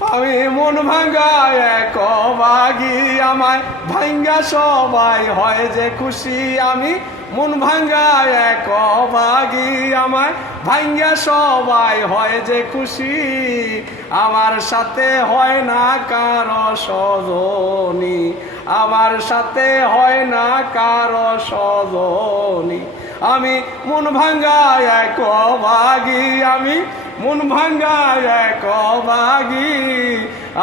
আমি মন ভাঙ্গা এক অভাগী, আমায় ভাঙ্গা সবাই হয় যে খুশি। আমি মন ভাঙ্গা এক অভাগী, আমায় ভাঙ্গা সবাই হয় যে খুশি। আমার সাথে হয় না কারো সজনী, আমার সাথে হয় না কারো সজনী। আমি মন ভাঙ্গা এক অভাগী, আমি মন ভাঙ্গা এক অভাগী,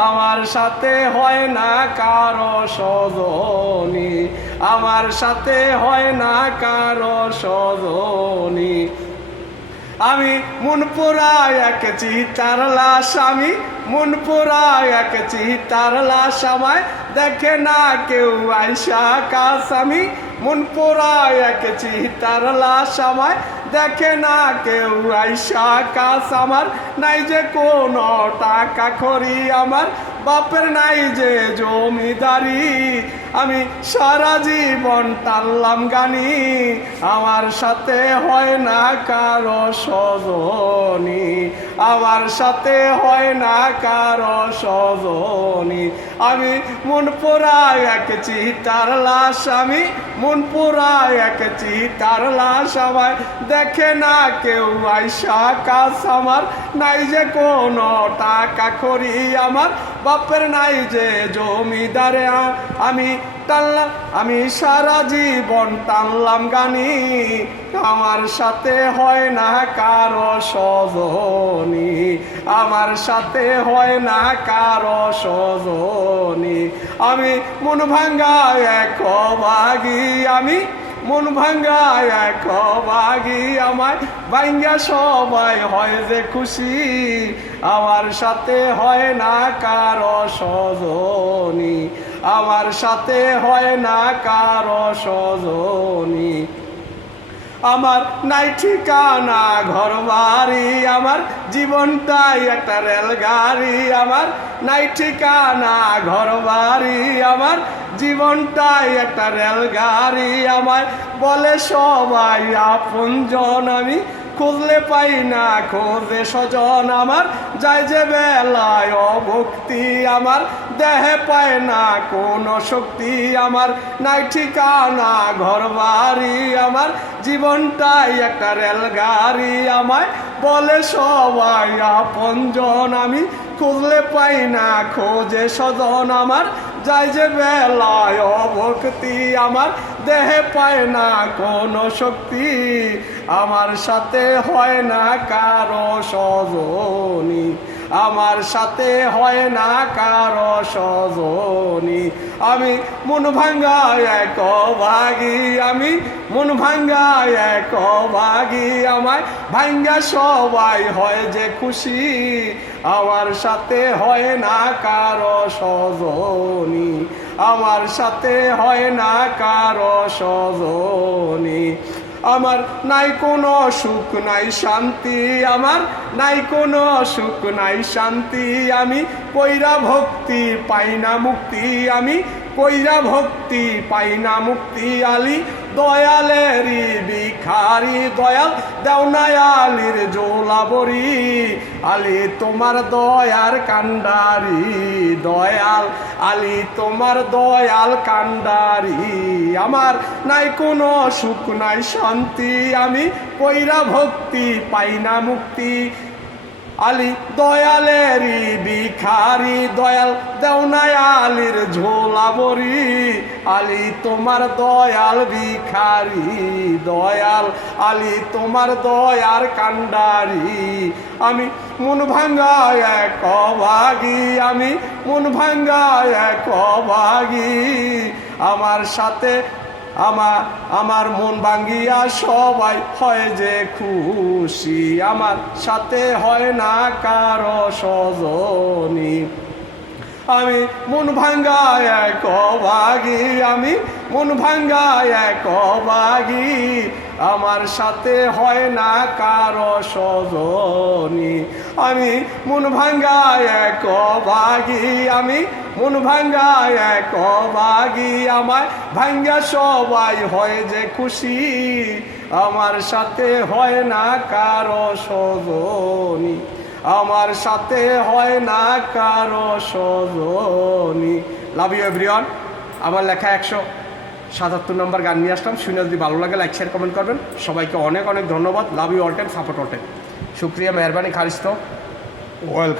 আমার সাথে হয় না কারো সজনী, আমার সাথে হয় না কারো সজনী। আমি মন পোড়া এক চিতার লাশ, আমি মন পোড়া এক চিতার লাশ, আমায় দেখে না কেউ আইসা কাছ। আমি মন পোড়া এক চিতার লাশ, আমায় দেখে না কেউ আইসা কাছ। আমার নাই যে কোনো টাকা খড়ি, আমার বাপের নাই যে জমিদারি। আমি সারা জীবন টানলাম গানি, আমার সাথে হয় না কারো সজনী, আমার সাথে হয় না কারো সজনী। আমি মন পোড়া এক চিতার লাশ, আমি মন পোড়া এক চিতার লাশ, আমায় দেখে না কেউ আইসা কাছ। আমার নাই যে কোনো টাকা খড়ি, আমার বাপের নাই যে জমিদারে। আমি টানলাম, আমি সারা জীবন টানলাম গানি, আমার সাথে হয় না কারো সজনী, আমার সাথে হয় না কারো সজনী। আমি মন ভাঙ্গা এক অভাগী, আমি মন ভাঙ্গা এক অভাগী, আমায় ভাঙ্গা সবাই হয় যে খুশি। আমার সাথে হয় না কারো সজনী, আমার সাথে হয় না কারো সজনী। আমার নাই ঠিকানা ঘর বাড়ি, আমার জীবনটাই একটা রেলগাড়ি। আমার নাই ঠিকানা ঘর বাড়ি, আমার জীবনটাই একটা রেলগাড়ি। আমায় বলে সবাই আপনজন, আমি খুঁজলে পাই না খোঁজে স্বজন। আমার যায় যে বেলায় অভক্তি, আমার দেহে পায় না কোনো শক্তি। আমার নাই ঠিকানা ঘর বাড়ি, আমার জীবনটাই একটা রেলগাড়ি। আমায় বলে সবাই আপনজন, আমি খুঁজলে পাই না খোঁজে স্বজন। আমার যায় যে বেলায় অভক্তি, আমার দেহে পায় না কোনো শক্তি। আমার সাথে হয় না কারো সজনী, আমার সাথে হয় না কারো সজনী। আমি মন ভাঙ্গা এক অভাগী, আমি মন ভাঙ্গা এক অভাগী, আমায় ভাঙ্গা সবাই হয় যে খুশি। আমার সাথে হয় না কারো সজনী, আমার সাথে হয় না কারো সজনী। আমার নাই কোনো সুখ নাই শান্তি, আমার নাই কোনো সুখ নাই শান্তি। আমি কইরা ভক্তি পাই না মুক্তি, আমি কইরা ভক্তি পাই না মুক্তি। আলী দয়ালেরই ভিখারি, দয়াল দেও না আলীর জোলাবরি। আলী তোমার দয়ার কান্ডারি, দয়াল আলী তোমার দয়াল কান্ডারি। আমার নাই কোনো সুখ নাই শান্তি, আমি কইরা ভক্তি পাই না মুক্তি। আলী দয়ালেরই ভিখারি, দয়াল দেও না আলীর ঝোলাবরি। আলী তোমার দয়াল ভিখারি, দয়াল আলী তোমার দয়ার কান্ডারি। আমি মন ভাঙ্গা এক অভাগী, আমি মন ভাঙ্গা এক অভাগী, আমার সাথে আমার মন ভাঙ্গিয়া সবাই হয় যে খুশি। আমার সাথে হয় না কারো সজনী, আমি মন ভাঙ্গা এক অভাগী, আমি মন ভাঙ্গা এক অভাগী, আমার সাথে হয় না কারো সজনী। আমি মন ভাঙ্গা এক অভাগী, আমি মন ভাঙ্গা এক অভাগী, আমায় ভাঙ্গা সবাই হয় যে খুশি। আমার সাথে হয় না কারো সজনী, আমার সাথে হয় না কারো সজনী। Love you everyone. আমার লেখা 177 নম্বর গান নিয়ে আসলাম। শুনে যদি ভালো লাগে লাইক শেয়ার কমেন্ট করবেন। সবাইকে অনেক অনেক ধন্যবাদ। Love you all time, support all time. শুক্রিয়া, মেহরবানি, খারিস্ত, ওয়েলকাম।